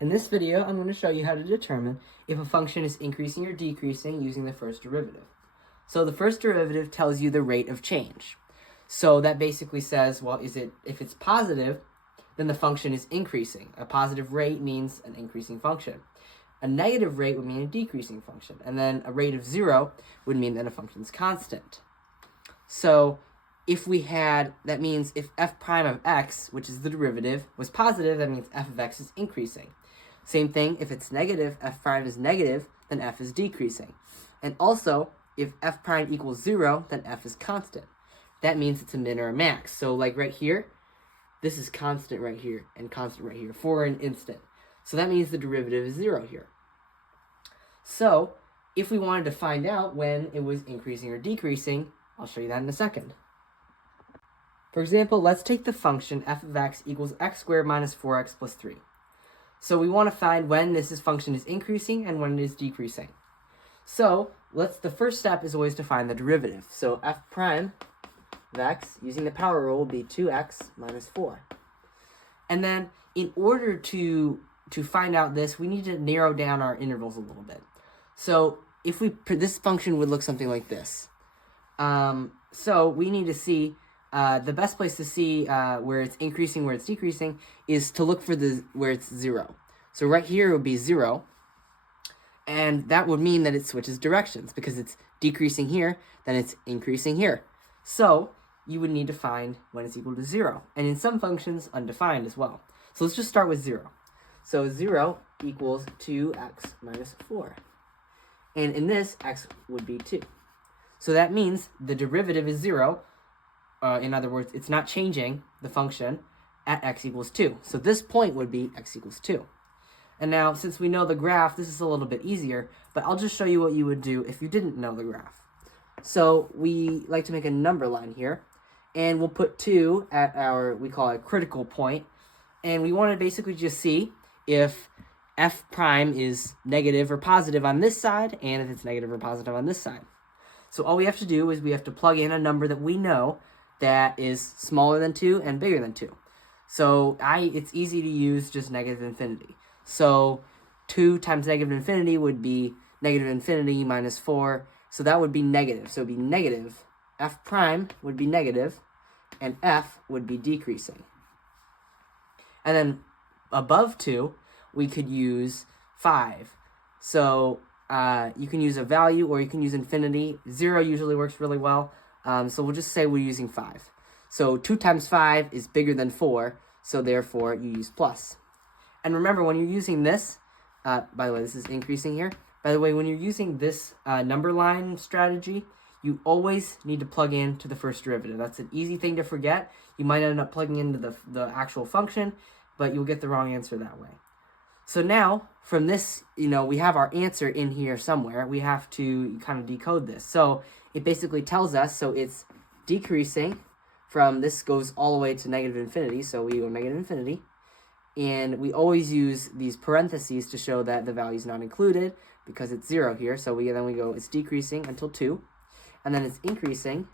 In this video, I'm going to show you how to determine if a function is increasing or decreasing using the first derivative. So the first derivative tells you the rate of change. So that basically says, well, if it's positive, then the function is increasing. A positive rate means an increasing function. A negative rate would mean a decreasing function. And then a rate of 0 would mean that a function is constant. So that means if f prime of x, which is the derivative, was positive, that means f of x is increasing. Same thing, if it's negative, f prime is negative, then f is decreasing. And also, if f prime equals 0, then f is constant. That means it's a min or a max. So like right here, this is constant right here and constant right here for an instant. So that means the derivative is 0 here. So if we wanted to find out when it was increasing or decreasing, I'll show you that in a second. For example, let's take the function f of x equals x squared minus 4x plus 3. So we want to find when this function is increasing and when it is decreasing. So the first step is always to find the derivative. So f prime of x, using the power rule, will be 2x minus 4. And then in order to find out this, we need to narrow down our intervals a little bit. So this function would look something like this. So we need to see, the best place to see where it's increasing, where it's decreasing, is to look for where it's 0. So right here would be 0, and that would mean that it switches directions, because it's decreasing here, then it's increasing here. So you would need to find when it's equal to 0, and in some functions, undefined as well. So let's just start with 0. So 0 equals 2x minus 4. And in this, x would be 2. So that means the derivative is 0. In other words, it's not changing the function at x equals 2. So this point would be x equals 2. And now, since we know the graph, this is a little bit easier, but I'll just show you what you would do if you didn't know the graph. So we like to make a number line here, and we'll put 2 at we call it critical point, and we want to basically just see if f prime is negative or positive on this side, and if it's negative or positive on this side. So all we have to do is we have to plug in a number that we know that is smaller than 2 and bigger than 2. So it's easy to use just negative infinity. So 2 times negative infinity would be negative infinity minus 4. So that would be negative. So it would be negative. F prime would be negative, and f would be decreasing. And then above 2, we could use 5. So you can use a value, or you can use infinity. 0 usually works really well. So we'll just say we're using 5. So 2 times 5 is bigger than 4, so therefore you use plus. And remember, when you're using this, by the way, this is increasing here. By the way, when you're using this number line strategy, you always need to plug in to the first derivative. That's an easy thing to forget. You might end up plugging into the actual function, but you'll get the wrong answer that way. So now, from this, we have our answer in here somewhere. We have to kind of decode this. So it basically tells us, so it's decreasing from, this goes all the way to negative infinity, so we go negative infinity. And we always use these parentheses to show that the value is not included, because it's 0 here. So then we go, it's decreasing until 2. And then it's increasing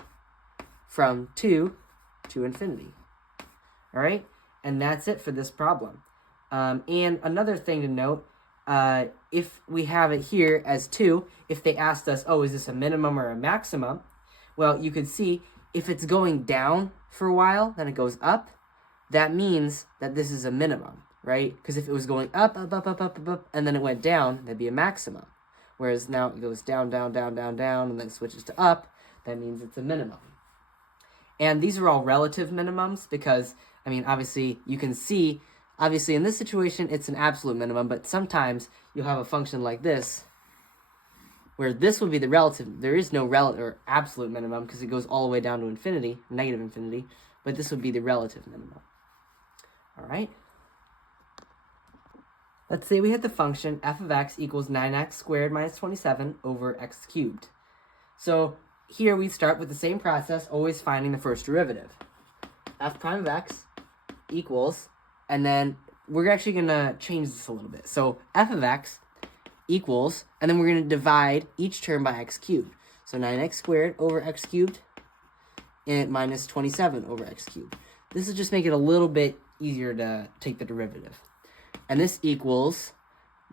from 2 to infinity. All right? And that's it for this problem. And another thing to note, if we have it here as 2, if they asked us, is this a minimum or a maximum? Well, you could see if it's going down for a while, then it goes up. That means that this is a minimum, right? Because if it was going up, and then it went down, that'd be a maximum. Whereas now it goes down, down, down, down, down, and then switches to up. That means it's a minimum. And these are all relative minimums because, obviously, you can see, in this situation, it's an absolute minimum, but sometimes you'll have a function like this, where this would be the relative. There is no relative or absolute minimum because it goes all the way down to infinity, negative infinity, but this would be the relative minimum. All right. Let's say we had the function f of x equals 9x squared minus 27 over x cubed. So here we start with the same process, always finding the first derivative. F prime of x equals, and then we're actually going to change this a little bit. So f of x equals, and then we're going to divide each term by x cubed. So 9x squared over x cubed, and minus 27 over x cubed. This is just make it a little bit easier to take the derivative. and this equals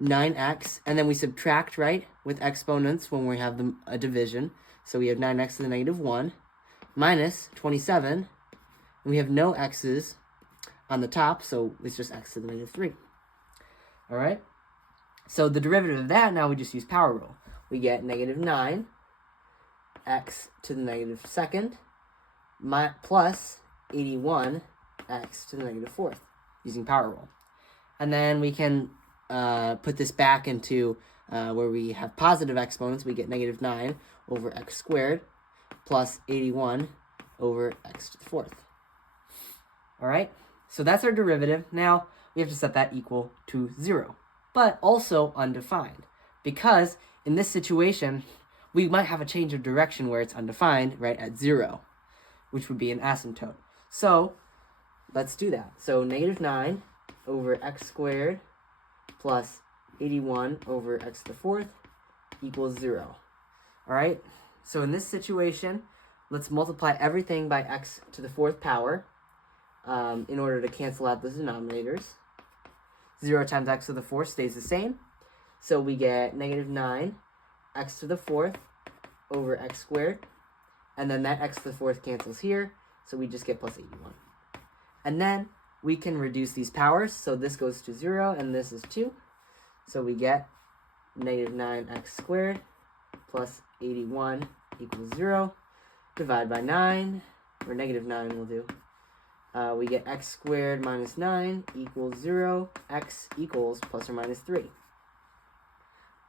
9x, and then we subtract, right, with exponents when we have a division. So we have 9x to the negative 1 minus 27, and we have no x's on the top, so it's just x to the negative 3. All right? So the derivative of that, now we just use power rule. We get negative 9 x to the negative 2nd plus 81 x to the negative 4th using power rule. And then we can put this back into where we have positive exponents. We get negative 9 over x squared plus 81 over x to the 4th. All right, so that's our derivative. Now we have to set that equal to 0, but also undefined, because in this situation, we might have a change of direction where it's undefined, right, at 0, which would be an asymptote. So let's do that. So negative 9 over x squared plus 81 over x to the 4th equals 0. All right, so in this situation, let's multiply everything by x to the 4th power in order to cancel out the denominators. 0 times x to the 4th stays the same. So we get negative 9 x to the 4th over x squared. And then that x to the 4th cancels here. So we just get plus 81. And then we can reduce these powers. So this goes to 0 and this is 2. So we get negative 9x squared plus 81 equals 0. Divide by 9, or negative 9 will do. We get x squared minus 9 equals 0. X equals plus or minus 3.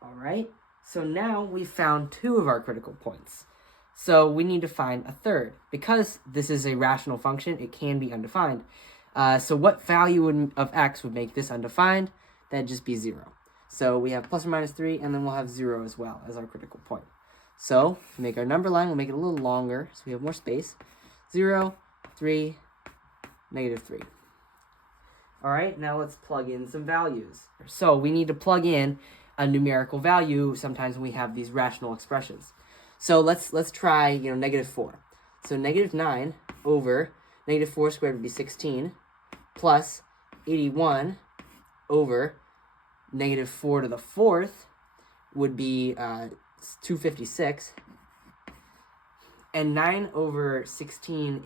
All right, so now we've found 2 of our critical points. So we need to find a third. Because this is a rational function, it can be undefined. So what value of x would make this undefined? That'd just be 0. So we have plus or minus 3, and then we'll have 0 as well as our critical point. So to make our number line, we'll make it a little longer so we have more space. 0, 3, negative 3. All right, now let's plug in some values. So we need to plug in a numerical value sometimes when we have these rational expressions. So let's try, negative 4. So negative 9 over negative 4 squared would be 16 plus 81 over negative 4 to the 4th would be 256. And 9 over 16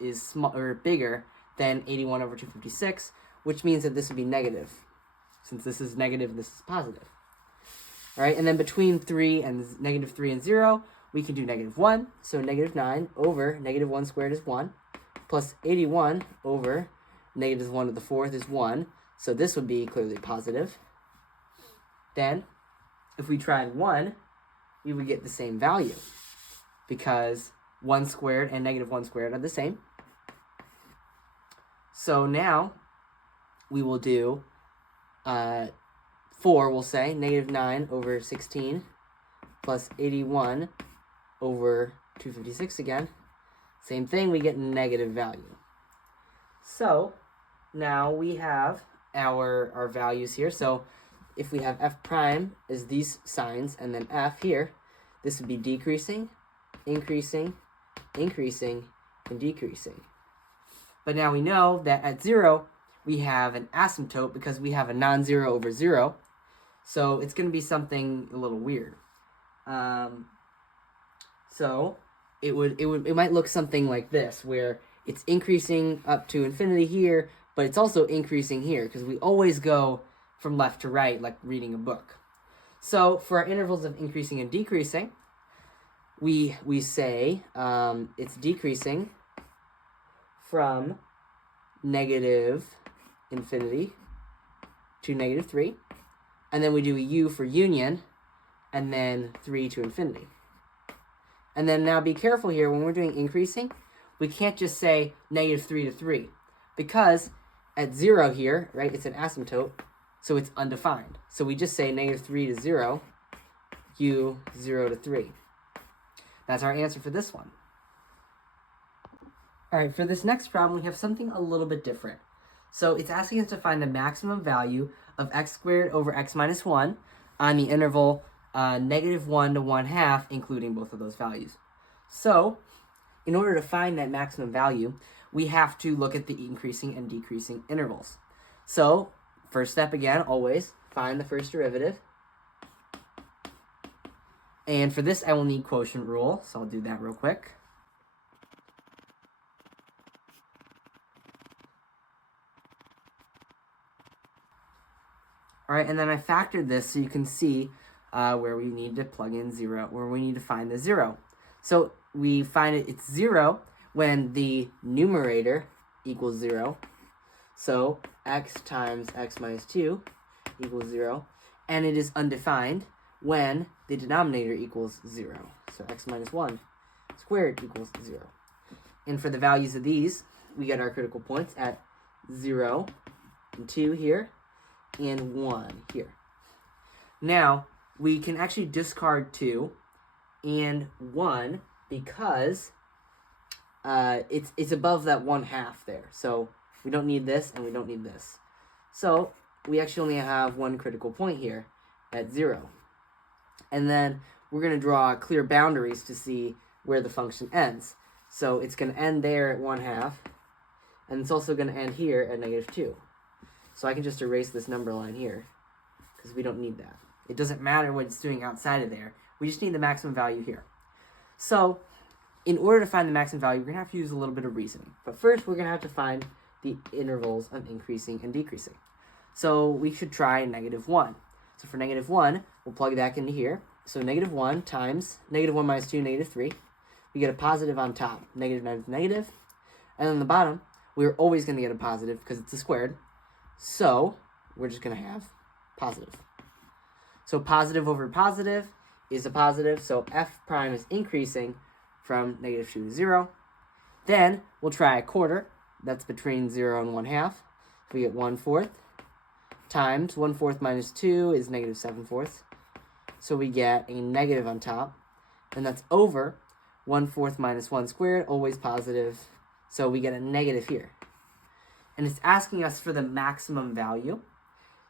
is small, or bigger than 81 over 256, which means that this would be negative. Since this is negative, this is positive. All right, and then between negative 3 and 0, we can do negative 1. So negative 9 over negative 1 squared is 1, plus 81 over negative 1 to the 4th is 1. So this would be clearly positive. Then, if we tried 1, we would get the same value, because 1 squared and negative 1 squared are the same. So now, we will do 4, we'll say, negative 9 over 16 plus 81 over 256 again. Same thing, we get negative value. So now we have our values here. So if we have f prime is these signs and then f here, this would be decreasing, increasing, increasing, and decreasing. But now we know that at 0, we have an asymptote because we have a non-zero over 0. So it's going to be something a little weird. So it might look something like this, where it's increasing up to infinity here, but it's also increasing here, because we always go from left to right, like reading a book. So for our intervals of increasing and decreasing, we say it's decreasing from negative infinity to negative 3. And then we do a u for union, and then 3 to infinity. And then now be careful here, when we're doing increasing, we can't just say negative 3 to 3. Because at 0 here, right, it's an asymptote, so it's undefined. So we just say negative 3 to 0, u 0 to 3. That's our answer for this one. All right, for this next problem, we have something a little bit different. So it's asking us to find the maximum value of x squared over x minus 1 on the interval negative 1 to 1/2, including both of those values. So in order to find that maximum value, we have to look at the increasing and decreasing intervals. So first step again, always find the first derivative. And for this, I will need quotient rule, so I'll do that real quick. All right, and then I factored this so you can see where we need to plug in 0, where we need to find the 0. So we find it's 0 when the numerator equals 0. So x times x minus 2 equals 0. And it is undefined when the denominator equals 0. So x minus 1 squared equals 0. And for the values of these, we get our critical points at 0 and 2 here, and 1 here. Now, we can actually discard 2 and 1 because it's above that 1/2 there. So we don't need this and we don't need this. So we actually only have one critical point here at 0. And then we're going to draw clear boundaries to see where the function ends. So it's going to end there at 1/2, and it's also going to end here at -2. So I can just erase this number line here because we don't need that. It doesn't matter what it's doing outside of there. We just need the maximum value here. So in order to find the maximum value, we're going to have to use a little bit of reasoning. But first, we're going to have to find the intervals of increasing and decreasing. So we should try -1. So for -1, we'll plug that into here. So -1 times -1 minus 2, -3. We get a positive on top. Negative times negative. And on the bottom, we're always going to get a positive because it's a squared. So we're just going to have positive. So positive over positive is a positive. So f prime is increasing from -2 to 0. Then we'll try a quarter. That's between 0 and 1/2. We get 1/4 times 1/4 minus 2 is -7/4. So we get a negative on top. And that's over 1/4 minus 1 squared, always positive. So we get a negative here. And it's asking us for the maximum value.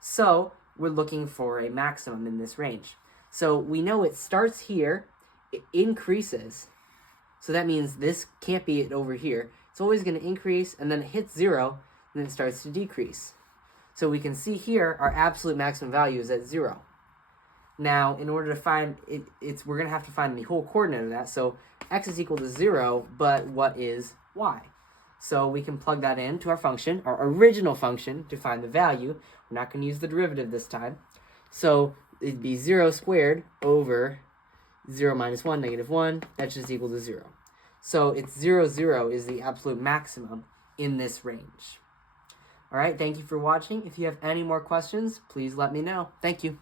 So we're looking for a maximum in this range. So we know it starts here, it increases. So that means this can't be it over here. It's always going to increase, and then it hits 0, and then it starts to decrease. So we can see here our absolute maximum value is at 0. Now, in order to find it, we're going to have to find the whole coordinate of that. So x is equal to 0, but what is y? So we can plug that into our function, our original function, to find the value. We're not going to use the derivative this time. So it'd be 0 squared over 0 minus 1, -1. That's just equal to 0. So it's 0, 0 is the absolute maximum in this range. All right, thank you for watching. If you have any more questions, please let me know. Thank you.